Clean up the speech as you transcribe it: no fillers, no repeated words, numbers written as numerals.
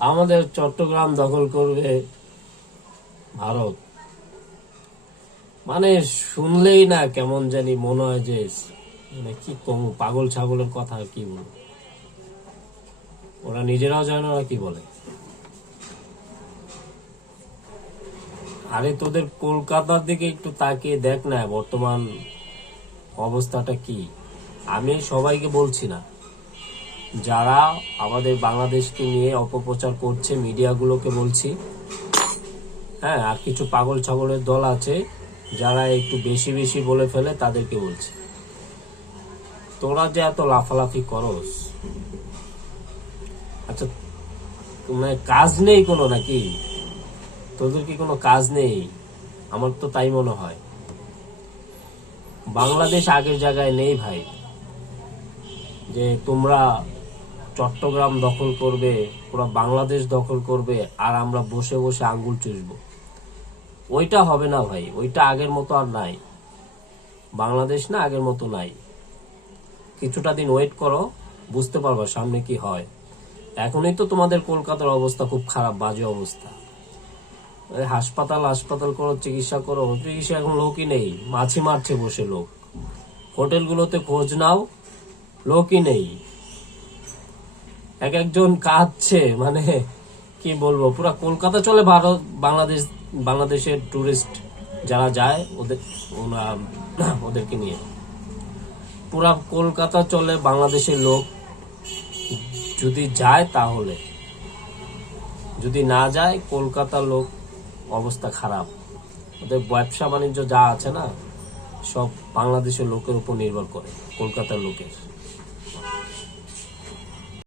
আমাদের চট্টগ্রাম দখল করবে ভারত। মানে শুনলেই না কেমন জানি মনে হয় যে মানে কি কম পাগল ছাগলের কথা কি বলবো। ওরা নিজেরাও জানে না ওরা কি বলে। আরে তোদের কলকাতার দিকে একটু তাকিয়ে দেখ না বর্তমান অবস্থাটা কি। আমি সবাইকে বলছি না, যারা আমাদের বাংলাদেশকে নিয়ে অপপ্রচার করছে মিডিয়াগুলোকে বলছি, হ্যাঁ, আর কিছু পাগল ছাগলের দল আছে যারা একটু বেশি বেশি বলে ফেলে তাদেরকে বলছি, তোরা যে এত লাফালাফি করস, আচ্ছা মানে কাজ নেই কোনো নাকি? তোদের কি কোনো কাজ নেই? আমার তো তাই মনে হয়। বাংলাদেশ আগের জায়গায় নেই ভাই, যে তোমরা চট্টগ্রাম দখল করবে, পুরো বাংলাদেশ দখল করবে, আর আমরা বসে বসে আঙ্গুল চুষবো। ওইটা হবে না ভাই, ওইটা আগের মতো আর নাই। বাংলাদেশ না আগের মতো নাই। কিছুটা দিন ওয়েট করো, বুঝতে পারবা সামনে কি হয়। এখনই তো তোমাদের কলকাতার অবস্থা খুব খারাপ, বাজে অবস্থা। হাসপাতাল হাসপাতাল করো, চিকিৎসা করো, চিকিৎসা এখন লোকই নেই, মাছি মারছে বসে লোক। হোটেলগুলোতে খোঁজ নাও, লোকই নেই, এক একজন কাঁদছে। মানে কি বলবো, পুরা কলকাতা চলে ভারত বাংলাদেশ, বাংলাদেশের টুরিস্ট যারা যায় ওদেরকে নিয়ে পুরা কলকাতা চলে বাংলাদেশের লোক। যদি যায় তাহলে, যদি না যায় কলকাতার লোক অবস্থা খারাপ। ওদের ব্যবসা বাণিজ্য যা আছে না, সব বাংলাদেশের লোকের উপর নির্ভর করে, কলকাতার লোকের।